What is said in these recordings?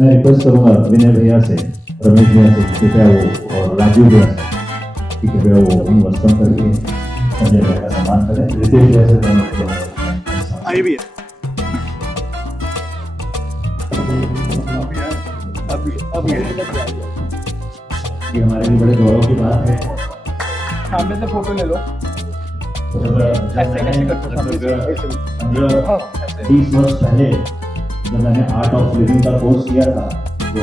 मैं रिक्वेस्ट करूंगा विनय भैया से, रमेश भैया से, कृपया वो और राजीव भैया से कि कृपया वो उन वस्त्रों करके संजय भैया का सम्मान करें। रितेश भैया से दोनों आई भी है अभी ये हमारे लिए बड़े गौरव की बात है। सामने से फोटो ले लो। ऐसे कैसे करते हैं? 20 वर्ष पहले जब मैंने आर्ट ऑफ लिविंग का कोर्स किया था तो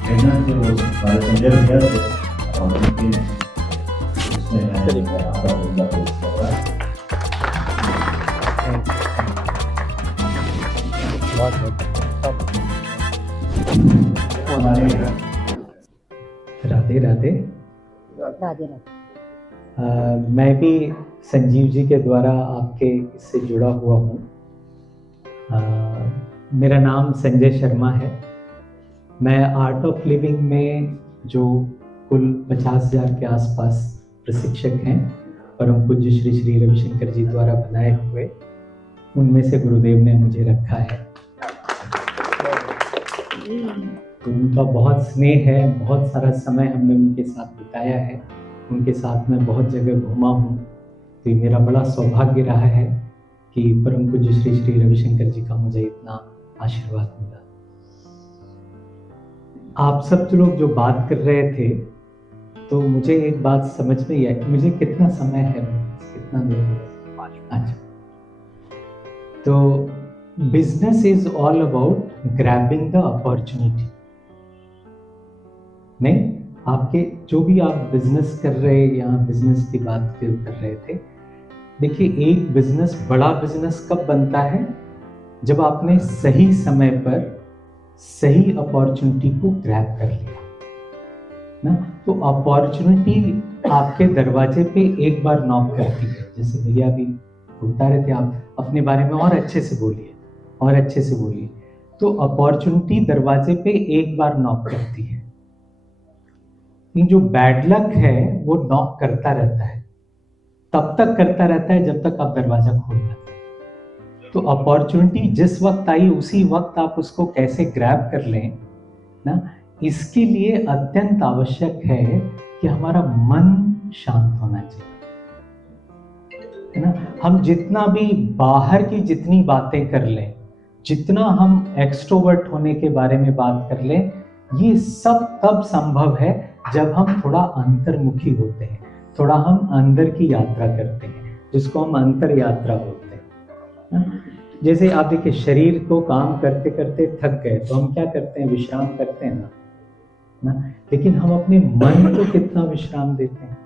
ट्रेनर थे वो हमारे संजय भैया थे और उनके उसमें मैंने आर्ट ऑफ लिविंग का कोर्स किया था। राधे राधे। राधे राधे। मैं भी संजीव जी के द्वारा आपके इससे जुड़ा हुआ हूँ। मेरा नाम संजय शर्मा है। मैं आर्ट ऑफ लिविंग में जो कुल 50,000 के आसपास प्रशिक्षक हैं परम पूज्य श्री श्री रविशंकर जी द्वारा बनाए हुए, उनमें से गुरुदेव ने मुझे रखा है। तो उनका बहुत स्नेह है, बहुत सारा समय हमने उनके साथ बिताया है, उनके साथ मैं बहुत जगह घूमा हूँ। तो ये मेरा बड़ा सौभाग्य रहा है कि परम पूज्य श्री श्री रविशंकर जी का मुझे इतना आशीर्वाद मिला। आप सब लोग जो बात कर रहे थे तो मुझे एक बात समझ में आई। मुझे कितना समय है, कितना देर? 5 मिनट। अच्छा, तो business is all about grabbing the opportunity. नहीं, आपके जो भी आप बिजनेस कर रहे, यहाँ बिजनेस की बात कर रहे थे, देखिए एक बिजनेस, बड़ा बिजनेस कब बनता है? जब आपने सही समय पर सही अपॉर्चुनिटी को ग्रैब कर लिया ना। तो अपॉर्चुनिटी आपके दरवाजे पे एक बार नॉक करती है। जैसे भैया भी बता रहे थे, आप अपने बारे में और अच्छे से बोलिए, और अच्छे से बोलिए। तो अपॉर्चुनिटी दरवाजे पे एक बार नॉक करती है। ये जो बैड लक है वो नॉक करता रहता है, तब तक करता रहता है जब तक आप दरवाजा खोल लेते हैं। तो अपॉर्चुनिटी जिस वक्त आई उसी वक्त आप उसको कैसे ग्रैब कर लें ना, इसके लिए अत्यंत आवश्यक है कि हमारा मन शांत होना चाहिए, है ना। हम जितना भी बाहर की जितनी बातें कर लें, जितना हम एक्सट्रोवर्ट होने के बारे में बात कर लें, ये सब तब संभव है जब हम थोड़ा अंतर्मुखी होते हैं, थोड़ा हम अंदर की यात्रा करते हैं, जिसको हम अंतर यात्रा बोलते हैं। जैसे आप देखिए, शरीर को काम करते करते थक गए तो हम क्या करते हैं? विश्राम करते हैं ना। लेकिन हम अपने मन को कितना विश्राम देते हैं?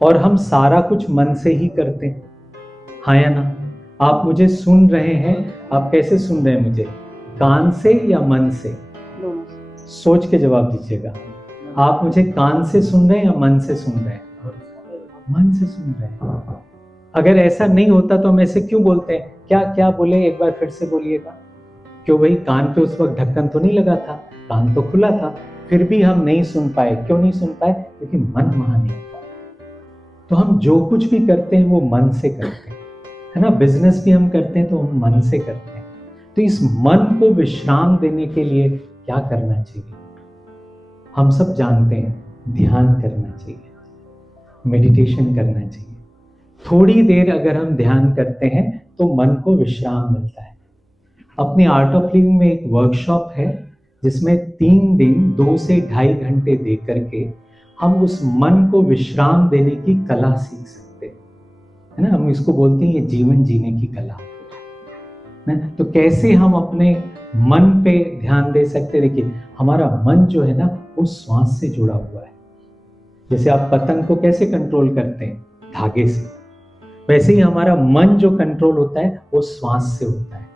और हम सारा कुछ मन से ही करते हैं, हाँ या ना? आप मुझे सुन रहे हैं, आप कैसे सुन रहे हैं मुझे? कान से या मन से? सोच के जवाब दीजिएगा। आप मुझे कान से सुन रहे हैं या मन से सुन रहे हैं? मन से सुन रहे हैं। अगर ऐसा नहीं होता तो हम ऐसे क्यों बोलते हैं? क्या क्या बोले, एक बार फिर से बोलिएगा। क्यों भाई? कान पे उस वक्त ढक्कन तो नहीं लगा था, कान तो खुला था, फिर भी हम नहीं सुन पाए। क्यों नहीं सुन पाए? क्योंकि मन वहां नहीं था। तो हम जो कुछ भी करते हैं वो मन से करते हैं, है ना। बिजनेस भी हम करते हैं तो हम मन से करते हैं। तो इस मन को विश्राम देने के लिए क्या करना चाहिए? हम सब जानते हैं, ध्यान करना चाहिए, मेडिटेशन करना चाहिए। थोड़ी देर अगर हम ध्यान करते हैं तो मन को विश्राम मिलता है। अपने आर्ट ऑफ लिविंग में एक वर्कशॉप है जिसमें 3 दिन 2 से 2.5 घंटे दे करके हम उस मन को विश्राम देने की कला सीख सकते हैं, है ना। हम इसको बोलते हैं ये जीवन जीने की कला, है। तो कैसे हम अपने मन पे ध्यान दे सकते? देखिए, हमारा मन जो है ना वो श्वास से जुड़ा हुआ है। जैसे आप पतंग को कैसे कंट्रोल करते हैं? धागे से। वैसे ही हमारा मन जो कंट्रोल होता है वो श्वास से होता है।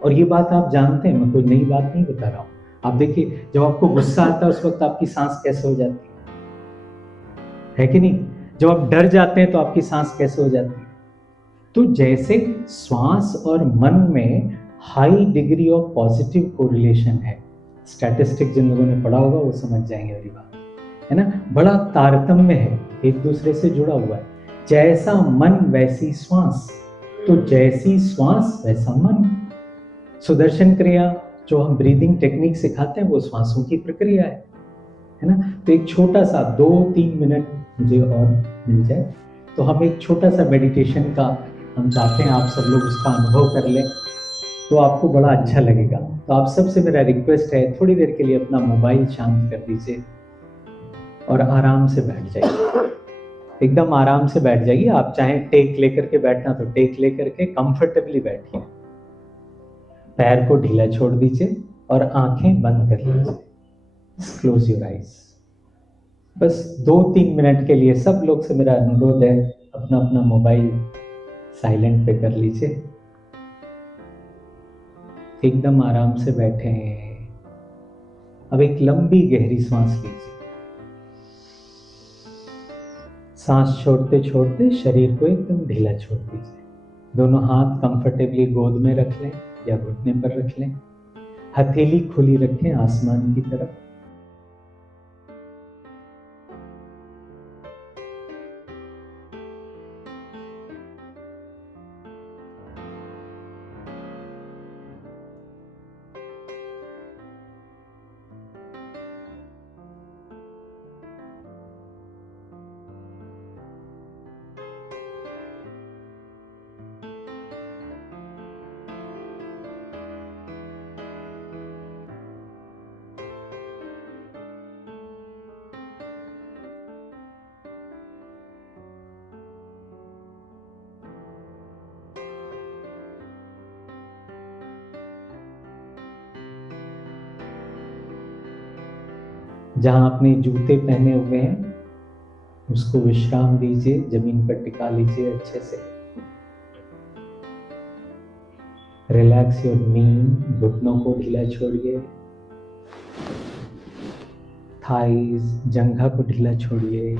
और ये बात आप जानते हैं, मैं कोई नई बात नहीं बता रहा हूँ। आप देखिए, जब आपको गुस्सा आता है उस वक्त आपकी सांस कैसे हो जाती है कि नहीं? जब आप डर जाते हैं तो आपकी सांस कैसे हो जाती है? तो जैसे श्वास और मन में high degree of positive correlation है। स्टैटिस्टिक जिन लोगों ने पढ़ा होगा वो समझ जाएंगे मेरी बात, है ना। बड़ा तारतम्य है, एक दूसरे से जुड़ा हुआ है। जैसा मन वैसी श्वास, तो जैसी श्वास वैसा मन। सुदर्शन क्रिया जो हम ब्रीदिंग टेक्निक सिखाते हैं वो श्वासों की प्रक्रिया है ना। तो एक छोटा सा 2-3 मिनट मुझे और मिल जाए तो हम एक छोटा सा मेडिटेशन का हम चाहते हैं आप सब लोग उसका अनुभव कर लें, तो आपको बड़ा अच्छा लगेगा। तो आप सबसे मेरा रिक्वेस्ट है, थोड़ी देर के लिए अपना मोबाइल शांत कर दीजिए और आराम से बैठ जाइए, एकदम आराम से बैठ जाइए। आप चाहें टेक लेकर के बैठना तो टेक लेकर के कंफर्टेबली बैठिए, पैर को ढीला छोड़ दीजिए और आंखें बंद कर लीजिए। Close your eyes. बस 2-3 मिनट के लिए सब लोग से मेरा अनुरोध है, अपना अपना मोबाइल साइलेंट पे कर लीजिए, एकदम आराम से बैठे। अब एक लंबी गहरी सांस लीजिए, सांस छोड़ते छोड़ते शरीर को एकदम ढीला छोड़ दीजिए। दोनों हाथ कंफर्टेबली गोद में रख लें या घुटने पर रख लें, हथेली खुली रखें आसमान की तरफ। जहां आपने जूते पहने हुए हैं उसको विश्राम दीजिए, जमीन पर टिका लीजिए अच्छे से। रिलैक्स योर नी, घुटनों को ढीला छोड़िए, थाइज, जंघा को ढीला छोड़िए।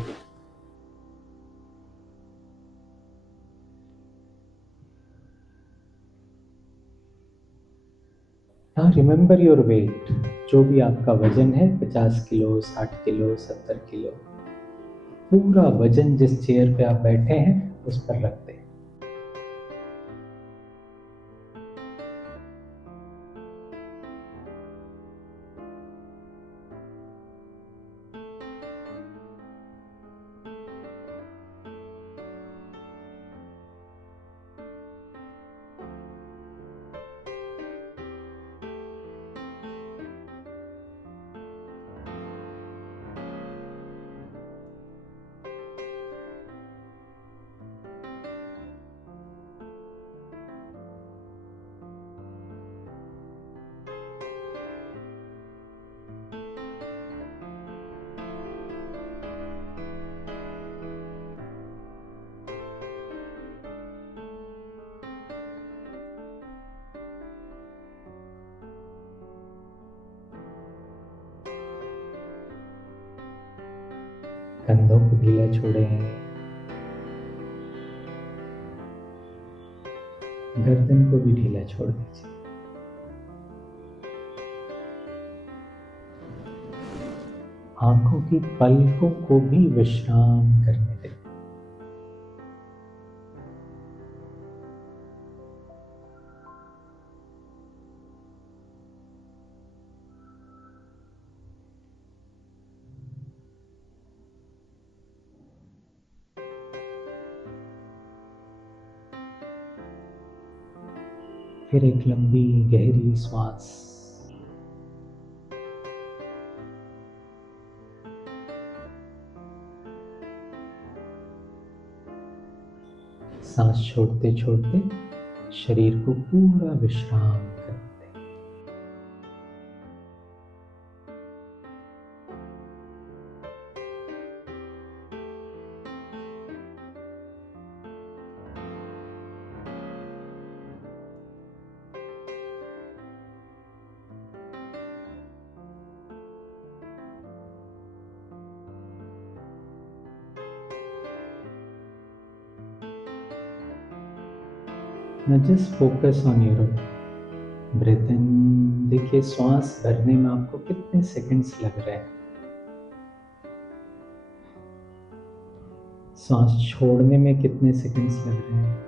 हाँ, रिमेंबर योर वेट, जो भी आपका वजन है, 50 किलो, 60 किलो, 70 किलो, पूरा वजन जिस चेयर पे आप बैठे हैं उस पर रख दें। कंधों को ढीला छोड़ें, गर्दन को भी ढीला छोड़ दीजिए। आंखों की पलकों को भी विश्राम करने दें। फिर एक लंबी गहरी श्वास, सांस छोड़ते छोड़ते शरीर को पूरा विश्राम कर दें। Now just focus on your breath in। देखिए श्वास भरने में आपको कितने सेकंड्स लग रहे हैं, श्वास छोड़ने में कितने सेकंड्स लग रहे हैं।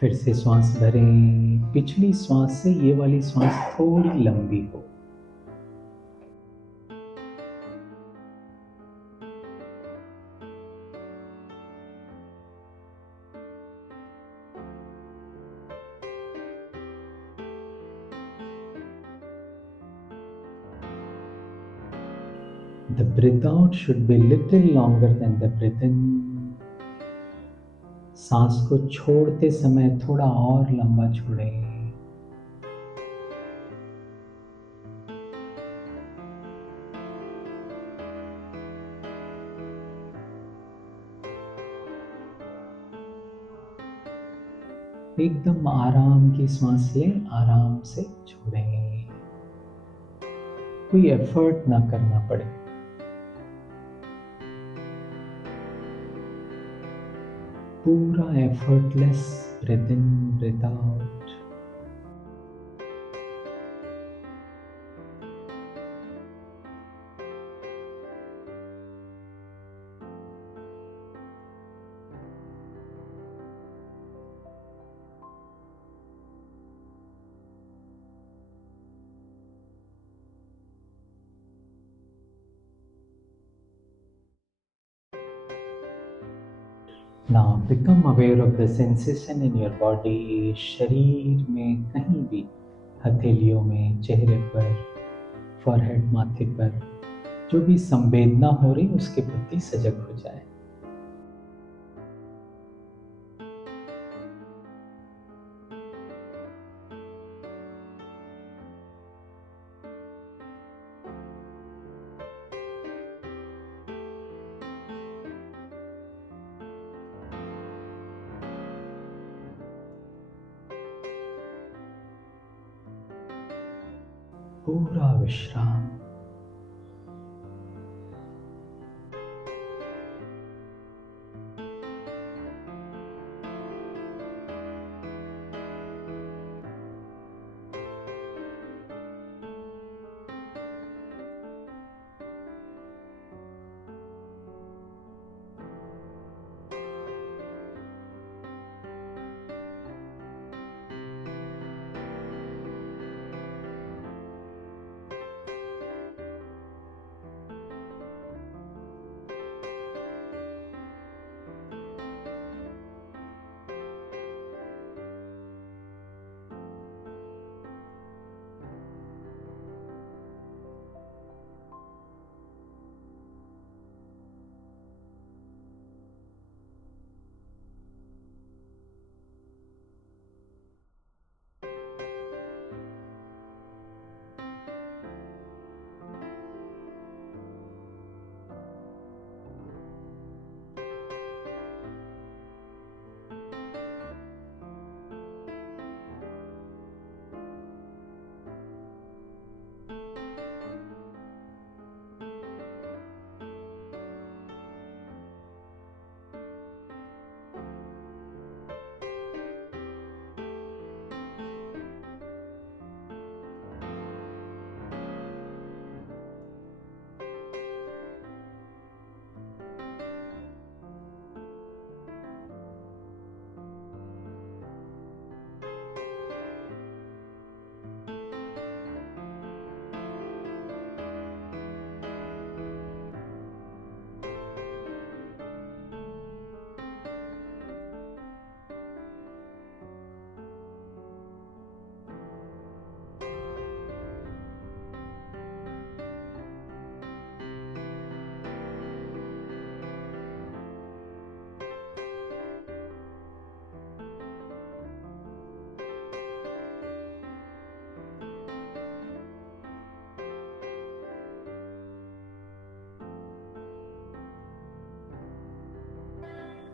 फिर से श्वास भरें। पिछली श्वास से ये वाली श्वास थोड़ी लंबी हो। The breath out should be little longer than the breath in. सांस को छोड़ते समय थोड़ा और लंबा छोड़ें। एकदम आराम की सांस लें, आराम से छोड़ें। कोई एफर्ट ना करना पड़े। पूरा effortless breathe in breathe out. Now become aware of the sensation in your body. शरीर में कहीं भी, हथेलियों में, चेहरे पर, फॉरहेड, माथे पर जो भी संवेदना हो रही उसके प्रति सजग हो जाए। पूरा विश्राम।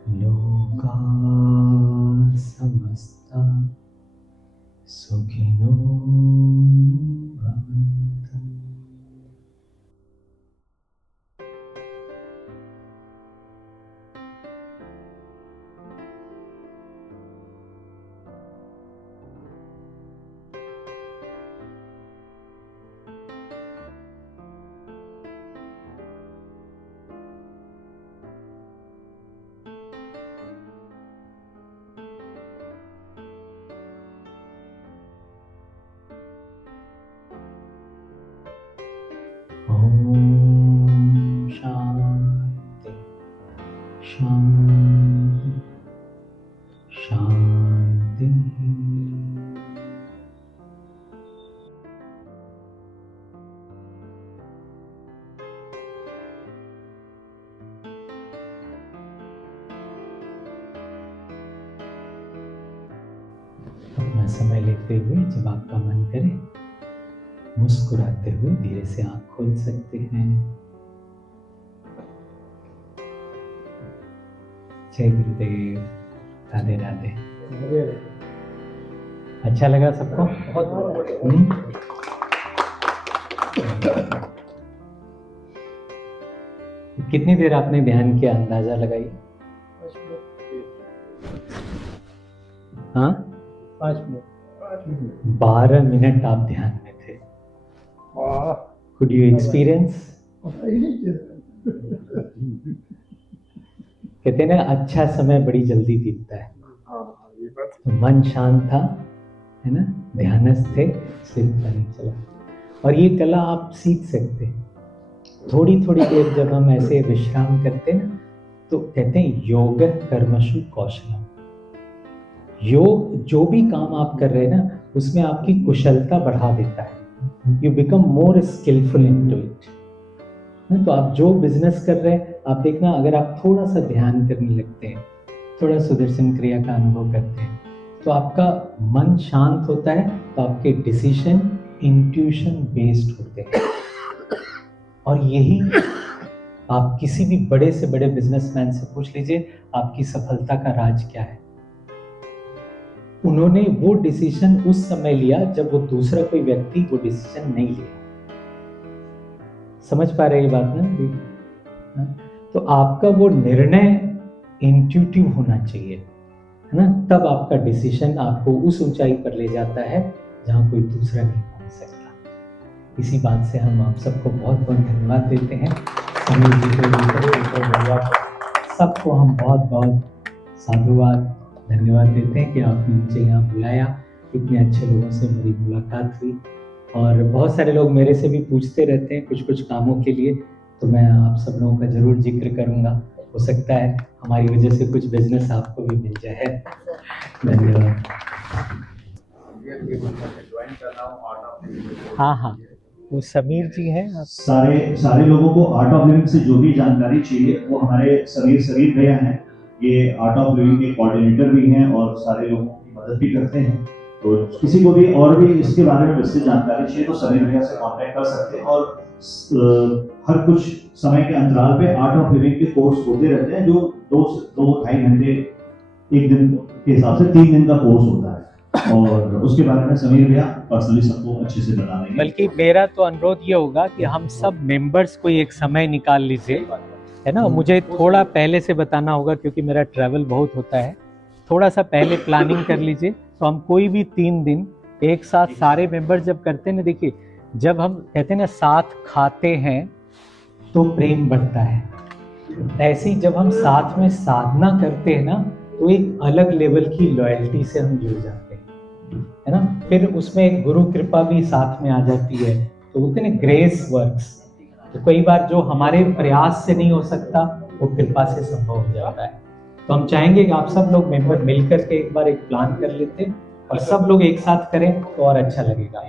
लोका समस्ता सुखिनो भवन्तु। समय लेते हुए जब आपका मन करे मुस्कुराते हुए धीरे से आंख खोल सकते हैं। जय गुरुदेव, राधे राधे। अच्छा लगा सबको? कितनी देर आपने ध्यान किया, अंदाजा लगाइए? हाँ, 5 मिनट। 12 मिनट आप ध्यान में थे। Could you experience? कहते हैं ना, अच्छा समय बड़ी जल्दी बीतता है। तो मन शांत था, है ना, ध्यानस्थ थे, इसलिए पता नहीं चला। और ये कला आप सीख सकते हैं। थोड़ी थोड़ी देर जब हम ऐसे विश्राम करते हैं ना, तो कहते हैं योग कर्मसु कौशलम। योग, जो भी काम आप कर रहे हैं ना, उसमें आपकी कुशलता बढ़ा देता है। You become more skilful in to it. तो आप जो बिजनेस कर रहे हैं, आप देखना, अगर आप थोड़ा सा ध्यान करने लगते हैं, थोड़ा सुदर्शन क्रिया का अनुभव करते हैं, तो आपका मन शांत होता है, तो आपके डिसीजन इंट्यूशन बेस्ड होते हैं। और यही आप किसी भी बड़े से बड़े बिजनेसमैन से पूछ लीजिए, आपकी सफलता का राज क्या है। उन्होंने वो डिसीजन उस समय लिया जब वो दूसरा कोई व्यक्ति वो डिसीजन नहीं लिया। समझ पा रहे ये बात ना? तो आपका वो निर्णय इंट्यूटिव होना चाहिए, है ना? तब आपका डिसीजन आपको उस ऊंचाई पर ले जाता है जहां कोई दूसरा नहीं पहुंच सकता। इसी बात से हम आप सबको बहुत बहुत धन्यवाद देते हैं। समीर जी को, सबको हम बहुत बहुत साधुवाद धन्यवाद देते हैं कि आपने मुझे यहाँ बुलाया। इतने अच्छे लोगों से मेरी मुलाकात हुई, और बहुत सारे लोग मेरे से भी पूछते रहते हैं कुछ कुछ कामों के लिए, तो मैं आप सब लोगों का जरूर जिक्र करूँगा। हो सकता है हमारी वजह से कुछ बिजनेस आपको भी मिल जाए। धन्यवाद। हाँ, वो समीर जी हैं। सारे लोगों को आर्ट ऑफ लिविंग से जो भी जानकारी चाहिए वो हमारे समीर भैया हैं। ये आर्ट ऑफ लिविंग के कोऑर्डिनेटर भी हैं और सारे लोगों की मदद भी करते हैं। तो किसी को भी और भी इसके बारे में विस्तृत जानकारी चाहिए तो समीर भैया से कांटेक्ट कर सकते हैं। और हर कुछ समय के अंतराल पे आर्ट ऑफ लिविंग के कोर्स होते रहते हैं, जो 2-2.5 घंटे एक दिन के हिसाब से 3 दिन का कोर्स होता है, और उसके बारे में समीर भैया पर्सनली सबको अच्छे से बता देंगे। बल्कि मेरा तो अनुरोध ये होगा कि हम सब मेंबर्स को एक समय निकाल लीजिए, है ना? मुझे थोड़ा पहले से बताना होगा क्योंकि मेरा ट्रैवल बहुत होता है। थोड़ा सा पहले प्लानिंग कर लीजिए, तो हम कोई भी 3 दिन एक साथ सारे मेंबर जब करते हैं ना, देखिए जब हम कहते हैं ना साथ खाते हैं तो प्रेम बढ़ता है, ऐसे ही जब हम साथ में साधना करते हैं ना, तो एक अलग लेवल की लॉयल्टी से हम जुड़ जाते हैं, है ना? फिर उसमें एक गुरु कृपा भी साथ में आ जाती है, तो बोलते हैं ग्रेस वर्क्स। तो कई बार जो हमारे प्रयास से नहीं हो सकता वो कृपा से संभव हो जाता है। तो हम चाहेंगे कि आप सब लोग मेंबर मिलकर के एक बार एक प्लान कर लेते और सब लोग एक साथ करें तो और अच्छा लगेगा।